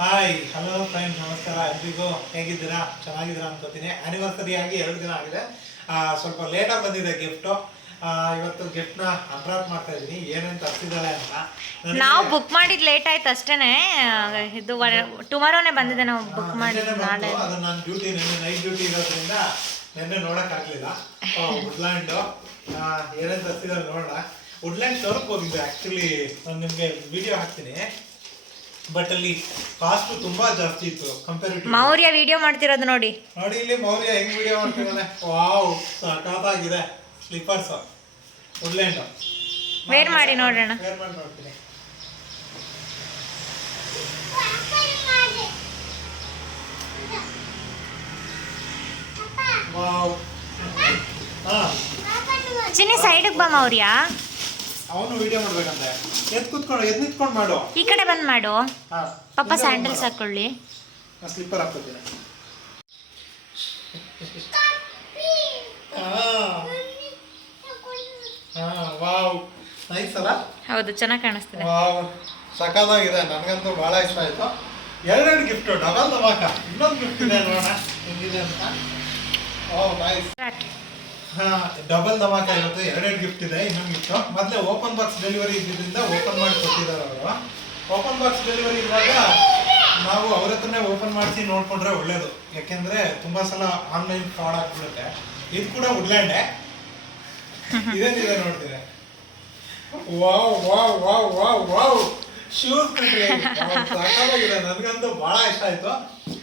Hi hello friend ನಮಸ್ಕಾರ ಎಲ್ರಿಗೂ ಹೇಗಿದ್ದೀರಾ? ಚೆನ್ನಾಗಿದ್ದೀರಾ ಅನ್ಕೋತೀನಿ. ಆನಿವರ್ಸರಿ ಆಗಿ ಎರಡು ದಿನ ಆಗಿದೆ. ಸ್ವಲ್ಪ ಲೇಟಾಗಿ ಬಂದಿದೆ ಗಿಫ್ಟು ಇವತ್ತು ಗಿಫ್ಟ್ನ ಅನ್ರಾಪ್ ಮಾಡ್ತಾ ಇದ್ದೀನಿ. ಏನೇನು ತರಿಸಿದ್ದಾರೆ ಅಂತ. ನಾವು ಬುಕ್ ಮಾಡಿದ್ ಲೇಟ್ ಆಯ್ತು ಅಷ್ಟೇನೆ. ಇದು ಟುಮಾರೋನೇ ಬಂದಿದೆ ನಾವು ಬುಕ್ ಮಾಡಿ ಮಾಡಿದ್ದು ನಾಳೆ. ಅದು ನನ್ನ ಡ್ಯೂಟಿ ನೆನ್ನೆ ನೈಟ್ ಡ್ಯೂಟಿ ಇರೋದ್ರಿಂದ ನಿನ್ನೆ ನೋಡೋಕ್ಕಾಗಲಿಲ್ಲ ವುಡ್ಲ್ಯಾಂಡು ಏನೇನು ತರಿಸಿದ್ದಾರೆ ನೋಡೋಣ. ವುಡ್ಲ್ಯಾಂಡ್ ಶೋರೂಮ್ ಹೋಗಿದ್ದೆ ಆ್ಯಕ್ಚುಲಿ ನಾನು ನಿಮಗೆ ವಿಡಿಯೋ ಹಾಕ್ತೀನಿ. ಬಟ್ ಅಲ್ಲಿ ಕಾಸ್ಟ್ ತುಂಬಾ ಜಾಸ್ತಿ ಇತ್ತು ಕಂಪೇರಿಟಿವ್ ಮೌರ್ಯ ವಿಡಿಯೋ ಮಾಡ್ತಿರೋದು ನೋಡಿ. ನೋಡಿ ಇಲ್ಲಿ ಮೌರ್ಯ ಹೆಂಗ್ ವಿಡಿಯೋ ಮಾಡ್ತಿದ್ದಾನೆ. ವಾವ್ ಸಖತ್ತಾಗಿದೆ. ಸ್ಲಿಪ್ಪರ್ಸ್ ವುಡ್ಲ್ಯಾಂಡ್ ವೇರ್ ಮಾಡಿ ನೋಡೋಣ. ವೇರ್ ಮಾಡಿ ನೋಡ್ತೀನಿ. ವಾವ್ ಹಾ ಚಿನ್ನಿ ಸೈಡಿಗೆ ಬಾ ಮೌರ್ಯ. ಅವನು ವಿಡಿಯೋ ಮಾಡ್ಬೇಕಂತೆ ಎದ್ ಕುತ್ಕೊಂಡು ಎದ್ ನಿಂತ್ಕೊಂಡು ಮಾಡು. ಈ ಕಡೆ ಬಂದ್ ಮಾಡು. ಹಾ. ಪಾಪ ಸ್ಯಾಂಡಲ್ಸ್ ಹಾಕೊಳ್ಳಿ. ಸ್ಲಿಪ್ಪರ್ ಹಾಕೋತೀನಿ ಹಾ. ಹಾ ವಾವ್. ನೈಸ್ ಅಲ್ಲ? ಹೌದು ಚೆನ್ನಾಗಿ ಕಾಣಿಸ್ತಿದೆ. ವಾವ್. ಸಖತ್ತಾಗಿದೆ. ನನಗಂತೂ ಭಾಳ ಇಷ್ಟ ಆಯ್ತು. ಎರಡೆರಡು ಗಿಫ್ಟ್ ಡಬಲ್ ಧಮಾಕ. ಇನ್ನೊಂದು ಗಿಫ್ಟ್ ಇದೆ ನೋಡೋಣ. ಹೆಂಗಿದೆ ಅಂತ. ಓ ನೈಸ್ ಡಬಲ್ ಧಮಾಕ ಇರುತ್ತೆ. ಎರಡೆರಡು ಗಿಫ್ಟ್ ಇದೆ, ಇನ್ನೊಂದು ಗಿಫ್ಟ್ ಮೊದಲೇ ಓಪನ್ ಬಾಕ್ಸ್ ಡೆಲಿವರಿ ಇದ್ದಿದ್ದರಿಂದ ಓಪನ್ ಮಾಡಿ ಕೊಟ್ಟಿದ್ದಾರೆ ಅವರು. ಓಪನ್ ಬಾಕ್ಸ್ ಡೆಲಿವರಿ ಇರುವಾಗ ನಾವು ಅವ್ರ ಹತ್ರನೇ ಓಪನ್ ಮಾಡಿಸಿ ನೋಡ್ಕೊಂಡ್ರೆ ಒಳ್ಳೇದು. ಯಾಕೆಂದರೆ ತುಂಬ ಸಲ ಆನ್ಲೈನ್ ಫ್ರಾಡ್ ಆಗ್ಬಿಡುತ್ತೆ. ಇದು ಕೂಡ ವುಡ್ಲ್ಯಾಂಡೆ ಇದೇನಿದೆ ನೋಡ್ತೀರ? Wow wow wow wow wow. Shoes ಸಾಕಾಗಿದೆ ನನಗಂತೂ ಭಾಳ ಇಷ್ಟ ಆಯಿತು.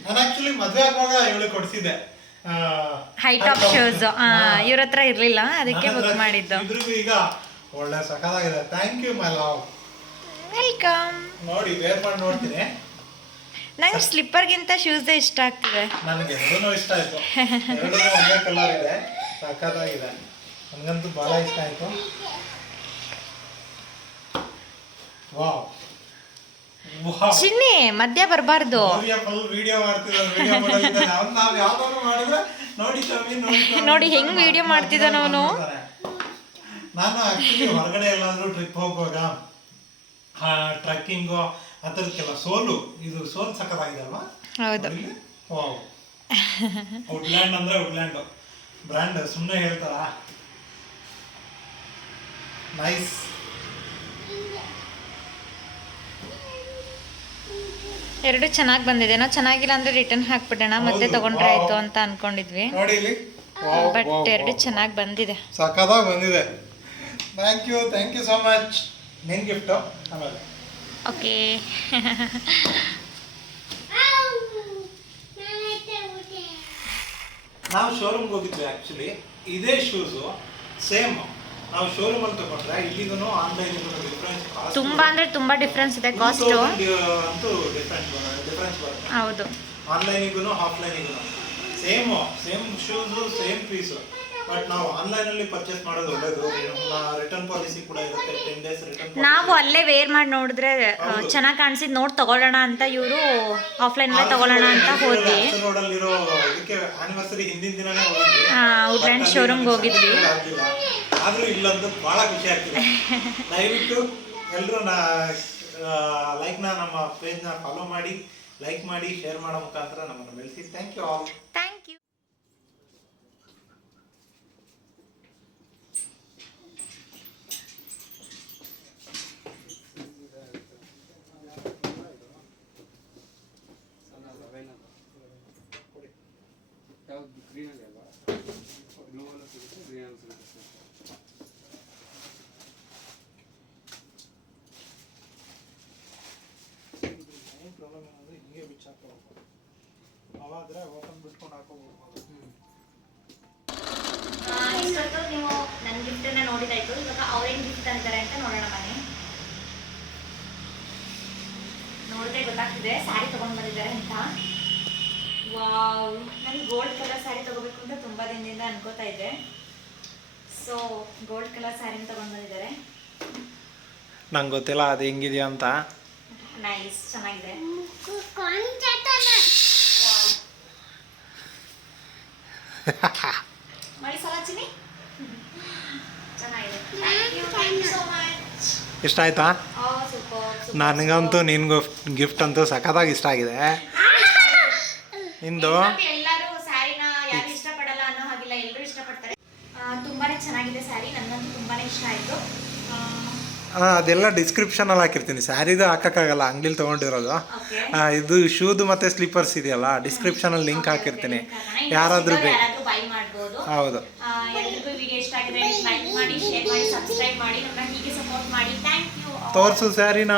ನಾನು ಆ್ಯಕ್ಚುಲಿ ಮದುವೆ ಆಗುವಾಗ ಇವಳು ಕೊಡಿಸಿದ್ದೆ. ಹೈ ಟಾಪ್ ಶೂಸ್ ಇವ್ರ ಹತ್ರ ಇರ್ಲಿಲ್ಲ ಅದಕ್ಕೆ ಬುಕ್ ಮಾಡಿದ್ದು. ಇದ್ರಿಗೂ ಈಗ ಒಳ್ಳೆ ಸಖತ್ತಾಗಿದೆ. Thank you my love welcome ನೋಡಿ ವೇರ್ ಮಾಡಿ ನೋಡ್ತೀನಿ. ನಂಗೆ ಸ್ಲಿಪ್ಪರ್ಗಿಂತ ಶೂಸೇ ಇಷ್ಟ ಆಗ್ತಿದೆ. ನನಗೆ ಎರಡೂ ಇಷ್ಟ ಆಯ್ತು. ಎರಡೂ ಒಂದೇ ಕಲರ್ ಇದೆ. ಸಖತ್ತಾಗಿದೆ. ನನಗಂತೂ ಭಾಳ ಇಷ್ಟ ಆಯಿತು. ವಾವ್ ಚಿನ್ನಿ ಮಧ್ಯ ಬರಬಾರ್ದು. ನೋಡಿ ಹೆಂಗ್ ವಿಡಿಯೋ ಮಾಡ್ತಿದ್ದಾನ ಅವನು. ನಾನು ಆಕ್ಚುಲಿ ಹೊರಗಡೆ ಎಲ್ಲಾದ್ರೂ ಟ್ರಿಪ್ ಹೋಗುವಾಗ ಟ್ರಕ್ಕಿಂಗು ಅದಕ್ಕೆಲ್ಲ ಸೋಲು ಇದು ಸೋಲ್ ಸಖತ್ತಾಗಿದೆ ಅಲ್ವಾ? ಹೌದು. ವುಡ್ಲ್ಯಾಂಡ್ ಅಂದ್ರೆ ವುಡ್ಲ್ಯಾಂಡ್ ಬ್ರ್ಯಾಂಡ್ ಸುಮ್ಮನೆ ಹೇಳ್ತಾರ? ನೈಸ್ ಎರಡು ಚೆನ್ನಾಗಿ ಬಂದಿದೆ. ನಾವು ಚೆನ್ನಾಗಿಲ್ಲ ಅಂದ್ರೆ ರಿಟರ್ನ್ ಹಾಕ್ಬಿಡೋಣ ಮತ್ತೆ ತಗೊಂಡ್ರೆ ಆಯ್ತು ಅಂತ ಅನ್ಕೊಂಡಿದ್ವಿ. ನೋಡಿ ಇಲ್ಲಿ. ಬಟ್ ಎರಡು ಚೆನ್ನಾಗಿ ಬಂದಿದೆ. ಸಖತ್ತಾಗಿ ಬಂದಿದೆ. Thank you thank you so much ನಿನ್ ಗಿಫ್ಟ್ ಆಮೇಲೆ. ಓಕೆ ನಾವು ಶೋರೂಮ್ಗೆ ಹೋಗಿದ್ವಿ ಆ್ಯಕ್ಚುಲಿ ಇದೇ ಶೂಸು ಸೇಮ್ ನಾವು ಶೋರೂಮ್ ಅಲ್ಲಿ ತಗೊಂಡ್ರೆ ಇಲ್ಲಿಗೂ ಆನ್ಲೈನ್ ಡಿಫ್ರೆನ್ಸ್ ತುಂಬಾ ಅಂದ್ರೆ ತುಂಬಾ ಡಿಫ್ರೆನ್ಸ್ ಇದೆ ಕಾಸ್ಟ್ ಅಂತೂ ಡಿಫ್ರೆನ್ಸ್ ಡಿಫ್ರೆನ್ಸ್ ಬರುತ್ತೆ. ಹೌದು. ಆನ್ಲೈನಿಗೂ ಆಫ್ಲೈನಿಗೂ same same shoes same piece but ನಾವು ಆನ್ಲೈನಲ್ಲಿ ಪರ್ಚೇಸ್ ಮಾಡೋದು ಒಳ್ಳೇದು. ರಿಟರ್ನ್ ಪಾಲಿಸಿ ಕೂಡ ಇರುತ್ತೆ ಟೆನ್ ಡೇಸ್ ರಿಟರ್ನ್ ನಾವು ಅಲ್ಲೇ ವೇರ್ ಮಾಡಿ ನೋಡಿದ್ರೆ ಚೆನ್ನಾಗಿ ಕಾಣಿಸಿದ್ ನೋಡಿ ತಗೊಳ್ಳೋಣ ಅಂತ ಇವರು ಆಫ್ಲೈನಲ್ಲೇ ತಗೊಳ್ಳೋಣ ಅಂತ ಹೋದ್ವಿ. ರೋಡಲ್ಲಿರೋ ಇದಕ್ಕೆ ಆನಿವರ್ಸರಿ ಹಿಂದಿನ ದಿನನೇ ಹೋಗಿದ್ವಿ. ಆ, ವುಡ್ಲ್ಯಾಂಡ್ But ಅಲ್ಲಿ showroom ಗೆ ನಮ್ಗೆ ಹೋಗಿದ್ವಿ. Successful ಇಲ್ಲ ಅಂತ ಇಲ್ಲೊಂದು ಬಹಳ ಖುಷಿ ಆಗ್ತಿದೆ. ದಯವಿಟ್ಟು ಎಲ್ಲರೂ ನಾ ಲೈಕ್ನ ನಮ್ಮ ಪೇಜ್ನ ಫಾಲೋ ಮಾಡಿ ಲೈಕ್ ಮಾಡಿ ಶೇರ್ ಮಾಡೋ ಮುಖಾಂತರ ನಮ್ಮನ್ನು ಬೆಳೆಸಿ. ಥ್ಯಾಂಕ್ ಯು ಆಲ್ ಹಿಂಗೆ ಬಿಚ್ಚಾಕೋಬೇಕು ಅವಾದ್ರೆ ಓಪನ್ ಬಿಟ್ಕೊಂಡು ಹಾಕೋಬಹುದು ಇಷ್ಟೊತ್ತು ನೀವು ನನ್ನ ಗಿಫ್ಟನ್ನ ನೋಡಿದಾಯ್ತು. ಇವಾಗ ಅವ್ರೇನು ಗಿಫ್ಟ್ ಅಂತಾರೆ ಅಂತ ನೋಡೋಣ ಬನ್ನಿ. ನೋಡಿದ್ರೆ ಗೊತ್ತಾಗ್ತಿದೆ ಸ್ಯಾರಿ ತಗೊಂಡ್ ಬಂದಿದ್ದಾರೆ ಅಂತ. ವಾವ್ ನನಗೆ ಗೋಲ್ಡ್ ಕಲರ್ ಸ್ಯಾರಿ ತಗೋಬೇಕು ಅಂತ ತುಂಬಾ ದಿನದಿಂದ ಅನ್ಕೋತಾ ಇದ್ದೆ. ಸೊ ಗೋಲ್ಡ್ ಕಲರ್ ಸ್ಯಾರಿನ ತಗೊಂಡ್ ಬಂದಿದ್ದಾರೆ. ನಂಗೆ ಗೊತ್ತಿಲ್ಲ ಅದು ಹೆಂಗಿದೆಯಾ ಅಂತ. ನೈಸ್ ಚೆನ್ನಾಗಿದೆ. ಇಷ್ಟ ಆಯ್ತಾ? ನನಗಂತೂ ನಿನ್ಗೂ ಗಿಫ್ಟ್ ಅಂತೂ ಸಖತ್ತಾಗಿ ಇಷ್ಟ ಆಗಿದೆ. ನಿಂದು? ಹಾಂ ಅದೆಲ್ಲ ಡಿಸ್ಕ್ರಿಪ್ಷನಲ್ಲಿ ಹಾಕಿರ್ತೀನಿ. ಸ್ಯಾರಿದು ಹಾಕೋಕ್ಕಾಗಲ್ಲ ಅಂಗಡಿಲಿ ತೊಗೊಂಡಿರೋದು. ಇದು ಶೂದು ಮತ್ತು ಸ್ಲೀಪರ್ಸ್ ಇದೆಯಲ್ಲ ಡಿಸ್ಕ್ರಿಪ್ಷನಲ್ಲಿ ಲಿಂಕ್ ಹಾಕಿರ್ತೀನಿ. ಯಾರಾದರೂ ಬೇಕು ಹೌದು. ತೋರಿಸು ಸ್ಯಾರಿನ.